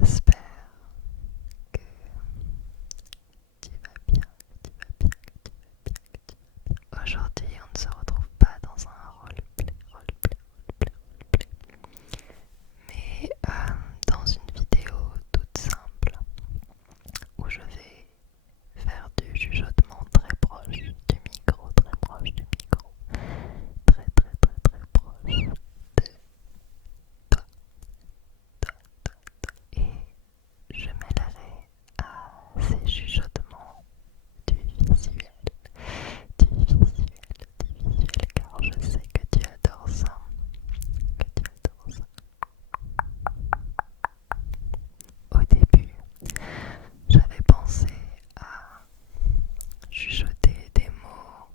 J'espère que tu vas bien, que tu vas bien, que tu vas bien, que tu vas bien. Aujourd'hui, on ne se retrouve pas dans un roleplay, mais dans une vidéo toute simple où je vais faire du chuchotement très proche du micro, très proche du micro, très très très très proche de toi, et je mêlerai à ces chuchotements du visuel, car je sais que tu adores ça, que tu adores ça. Au début, j'avais pensé à chuchoter des mots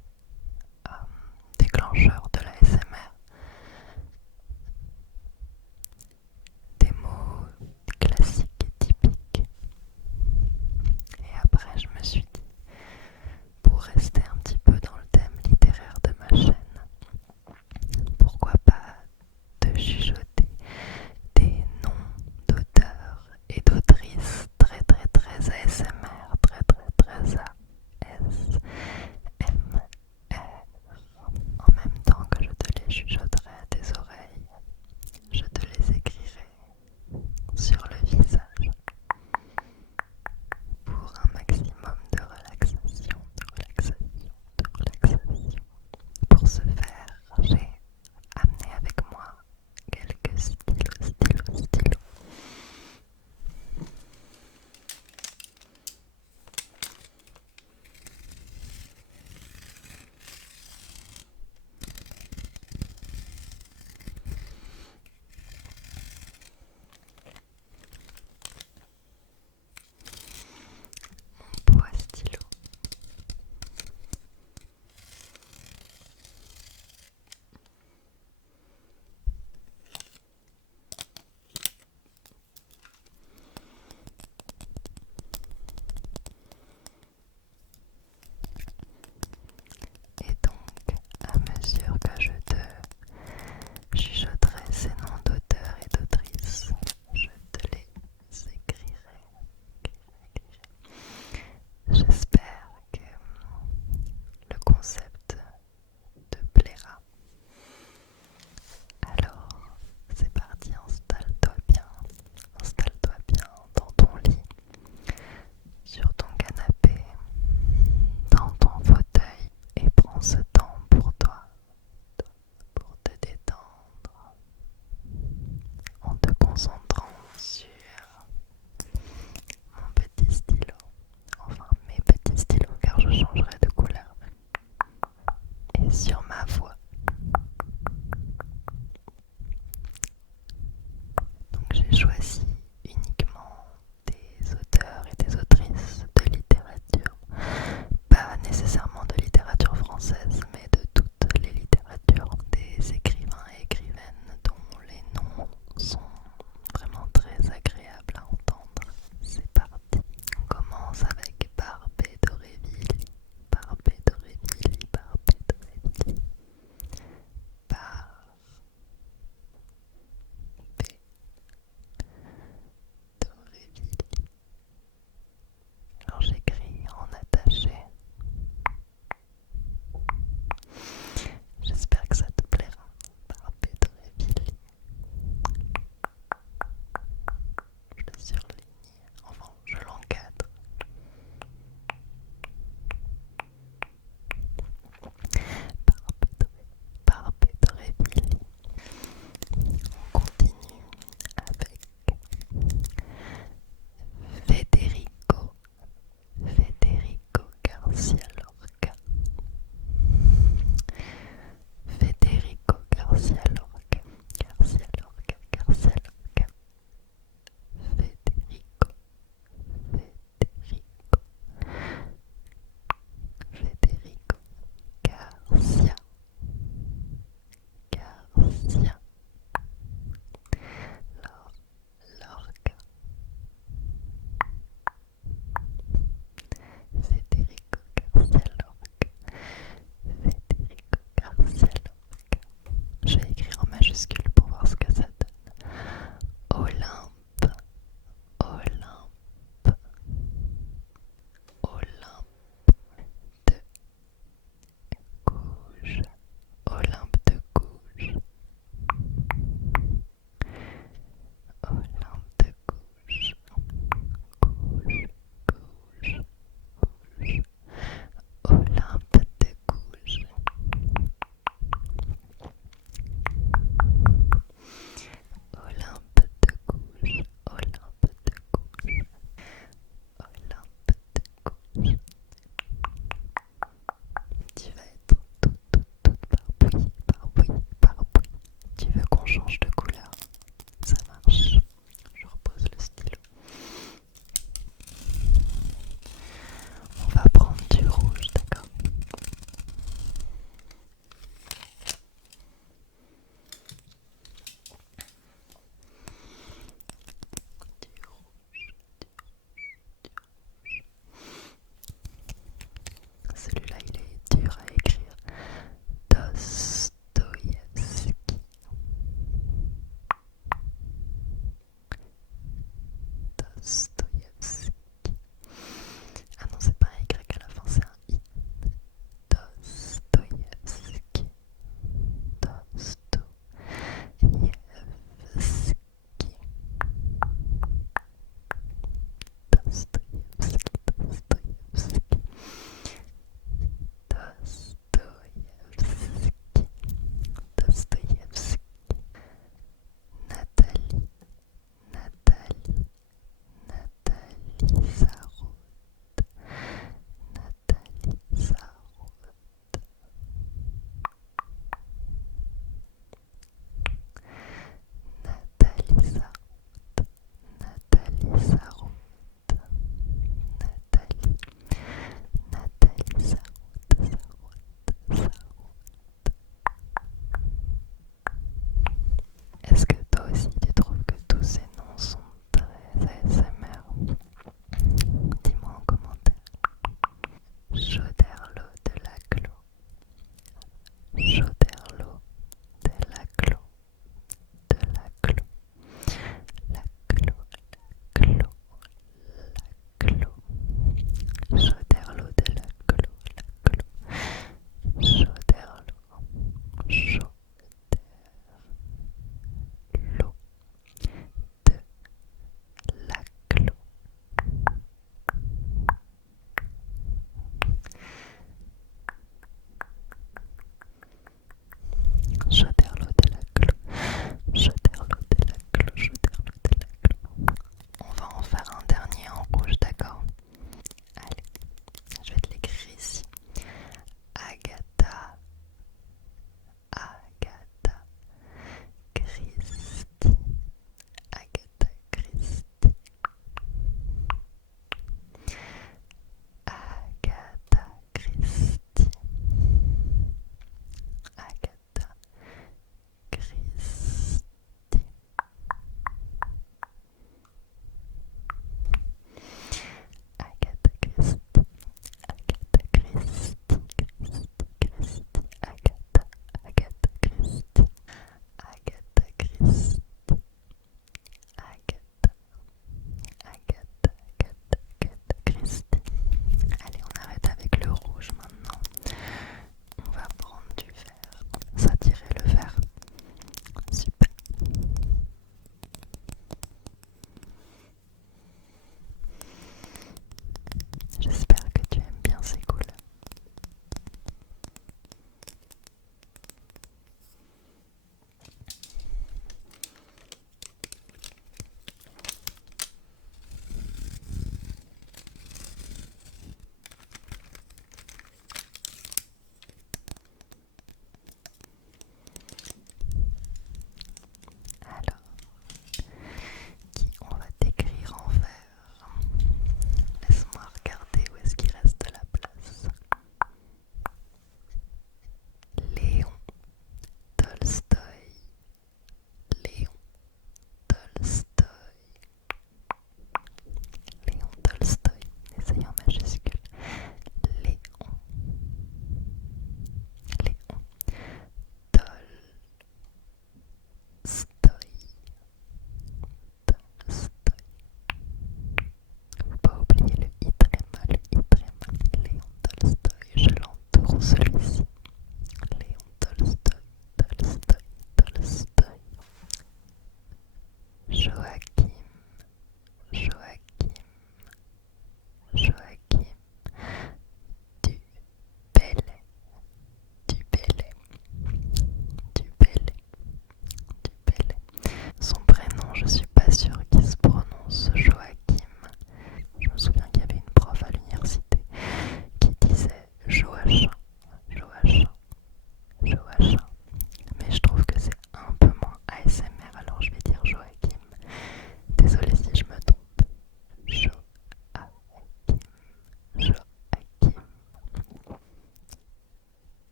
déclencheurs de l'ASMR, des mots classiques et typiques. Et après, je me suis dit, pour rester un petit peu dans le thème littéraire de ma chaîne, pourquoi pas te chuchoter des noms d'auteurs et d'autrices très très très ASMR, très très très ASMR, en même temps que je te les chuchoterai à tes oreilles. Je te les écrirai sur le visage pour un maximum de relaxation, de relaxation, de relaxation. Pour ce faire, j'ai amené avec moi quelques stylos. Mon beau stylo. Et donc, à mesure que je te chuchoterai ces noms d'auteurs et d'autrices, je te les écrirai. J'espère que le concept te plaira. Alors, c'est parti, installe-toi bien dans ton lit, sur ton canapé, dans ton fauteuil, et prends ce temps pour toi, pour te détendre, en te concentrant sur mon petit stylo, enfin mes petits stylos car je changerai de couleur, et sur ma voix. Donc j'ai choisi uniquement des auteurs et des autrices de littérature, pas nécessairement de littérature française, mais de toutes les littératures, des écrivains et écrivaines dont les noms sont vraiment très agréables à entendre. C'est parti. On commence avec Barbey d'Aurevilly. Barbey d'Aurevilly, Barbey d'Aurevilly. Barbey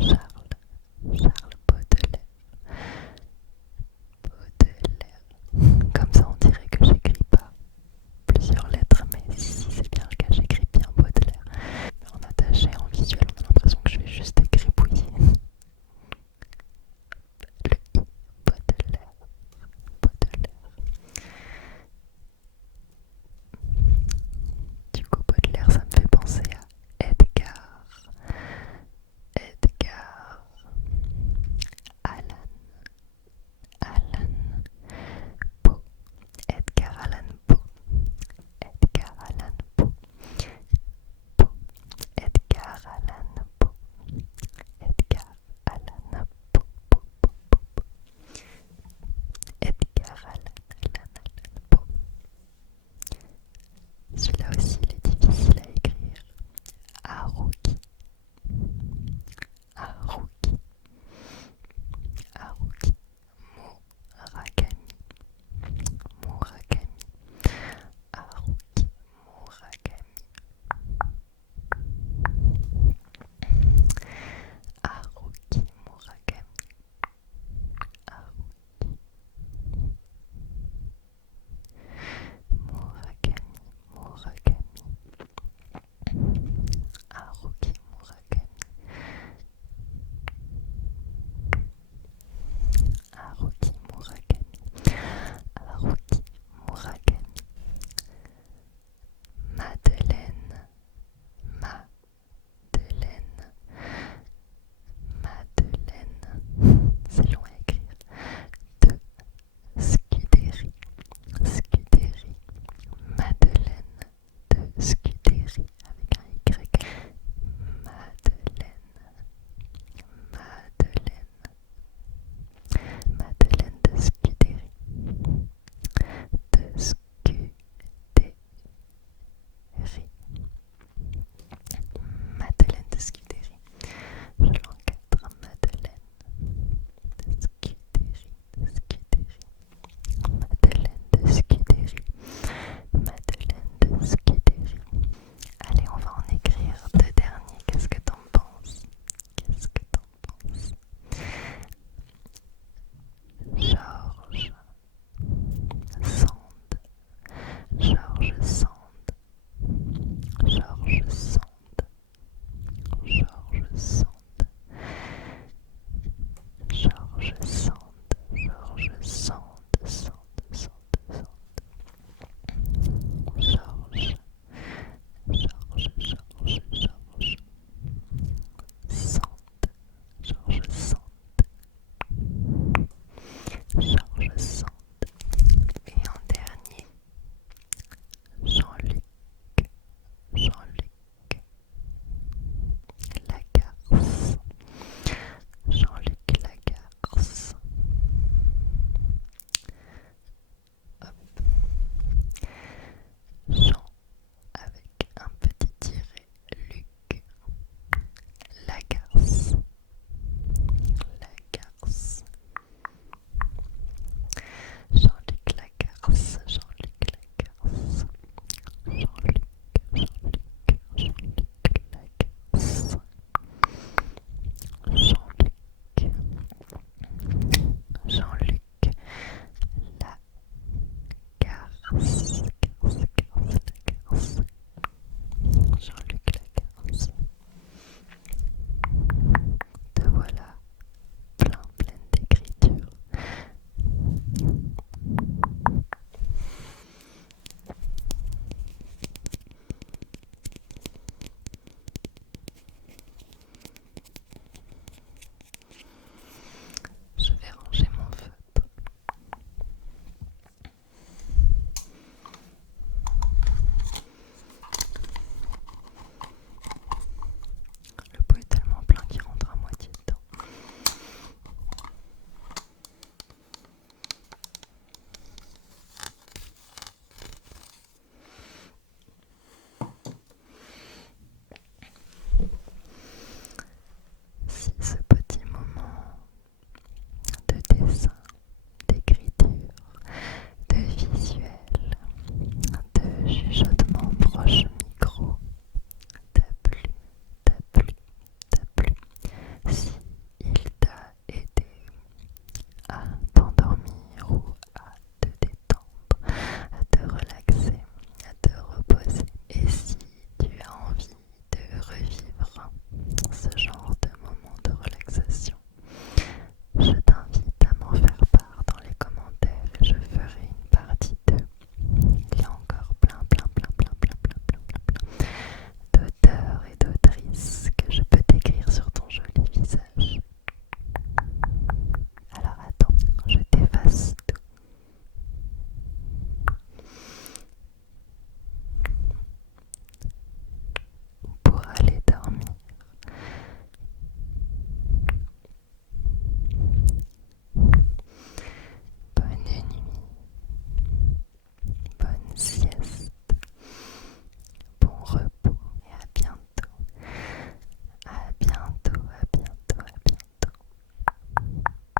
Charlotte.